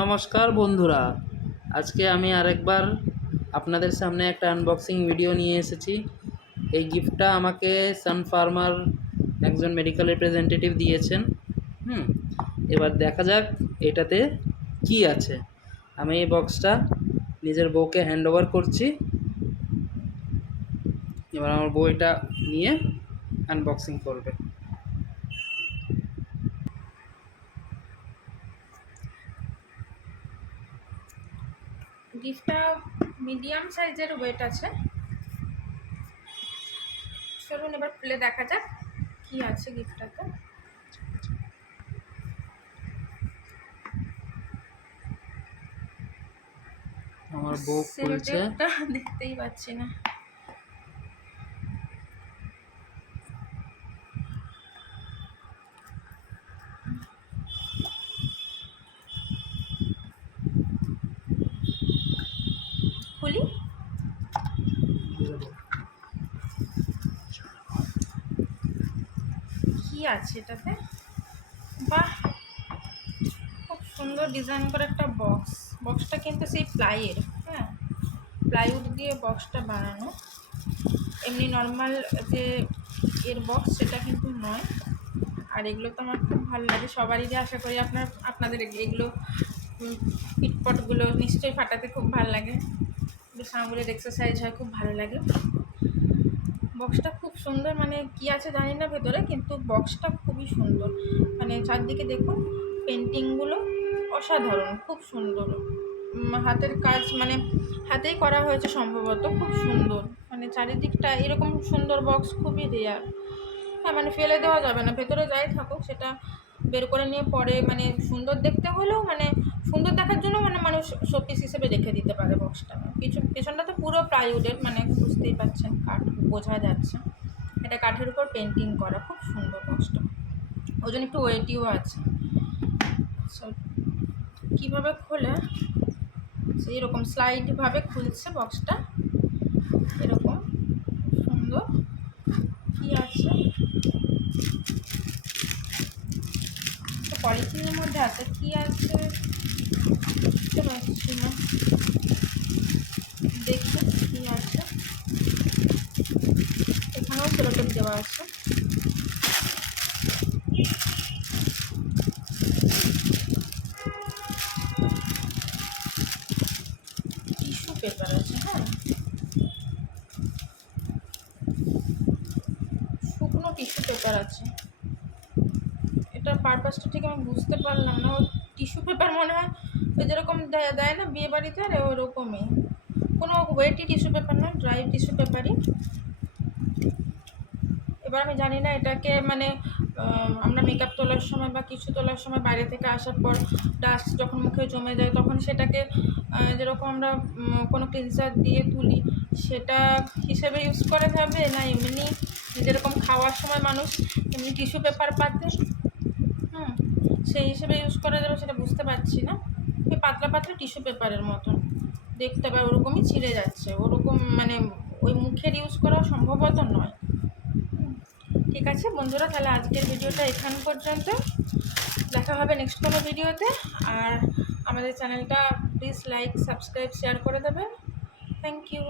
নমস্কার বন্ধুরা, আজকে আমি আরেকবার আপনাদের সামনে একটা আনবক্সিং ভিডিও নিয়ে এসেছি। এই গিফটটা আমাকে সান ফার্মার একজন মেডিকেল রিপ্রেজেন্টেটিভ দিয়েছেন। এবার দেখা যাক এটাতে কি আছে। আমি এই বক্সটা নিজের বউকে হ্যান্ড ওভার করছি। এবার আমার বউ এটা নিয়ে আনবক্সিং করবে। গিফটটা মিডিয়াম সাইজের ওয়েট আছে। চলুন এবার খুলে দেখা যাক কি আছে গিফটটাতে। আমার বউ খুলছে। দেখতেই পাচ্ছি না। খুলি। কি আছে এটাতে? বাহ, খুব সুন্দর ডিজাইন করে একটা বক্সটা কিন্তু সেই প্লাইয়ের, প্লাইউড দিয়ে বক্সটা বানানো। এমনি নর্মাল যে এর বক্স সেটা কিন্তু নয়। আর এগুলো তো আমার খুব ভালো লাগে, সবারই যে আশা করি আপনাদের এগুলো পিটপটগুলো নিশ্চয়ই ফাটাতে খুব ভালো লাগে, বেশ আঙুলের এক্সারসাইজ হয়, খুব ভালো লাগে। বক্সটা খুব সুন্দর, মানে কি আছে জানি না ভেতরে, কিন্তু বক্সটা খুবই সুন্দর। মানে চারদিকে দেখুন, পেন্টিংগুলো অসাধারণ, খুব সুন্দর। হাতের কাজ, মানে হাতেই করা হয়েছে সম্ভবত, খুব সুন্দর। মানে চারিদিকটা এরকম সুন্দর বক্স খুবই রেয়ার। মানে ফেলে দেওয়া যাবে না, ভেতরে যাই থাকুক সেটা বের করে নিয়ে পরে মানে সুন্দর দেখতে হলেও, মানে সুন্দর দেখার জন্য মানে মানুষ শোপিস হিসেবে রেখে দিতে পারে বক্সটা। পেছনটা তো পুরো প্লাইউডের, মানে বুঝতেই পারছেন, কাঠ বোঝা যাচ্ছে। এটা কাঠের উপর পেন্টিং করা, খুব সুন্দর বক্সটা। ওই জন্য একটু ওয়েটিও আছে। কীভাবে খোলে? এইরকম স্লাইডভাবে খুলছে বক্সটা, এরকম সুন্দর। কি আছে? পলিথিনের মধ্যে আছে, কি আছে বুঝতে পারছি না। দেখি কি আছে। এখানেও সেলোটেপ দেওয়া আছে। টিস্যু পেপার আছে, শুকনো টিস্যু পেপার আছে। এটার পারপাসটা ঠিক আমি বুঝতে পারলাম না। টিস্যু পেপার মনে হয় ওই যেরকম দেয় না বিয়ে বাড়িতে, আর ওরকমই। কোনো ওয়েটি টিস্যু পেপার নয়, ড্রাই টিস্যু পেপারই। এবার আমি জানি না এটাকে, মানে আমরা মেকআপ তোলার সময় বা কিছু তোলার সময় বাইরে থেকে আসার পর ডাস্ট যখন মুখে জমে যায়, তখন সেটাকে যেরকম আমরা কোনো ক্লিনজার দিয়ে তুলি, সেটা হিসেবে ইউজ করা যাবে, না এমনি যেরকম খাওয়ার সময় মানুষ এমনি টিস্যু পেপার পাতে, সেই হিসেবে ইউজ করা যাবে, সেটা বুঝতে পারছি না। ওই পাতলা পাতলা টিস্যু পেপারের মতন দেখতে হবে, ওরকমই ছিঁড়ে যাচ্ছে, ওরকম মানে ওই মুখের ইউজ করা সম্ভবত নয়। ঠিক আছে বন্ধুরা, তাহলে আজকের ভিডিওটা এখান পর্যন্ত। দেখা হবে নেক্সট কোনো ভিডিওতে। আর আমাদের চ্যানেলটা প্লিজ লাইক, সাবস্ক্রাইব, শেয়ার করে দেবেন। Thank you.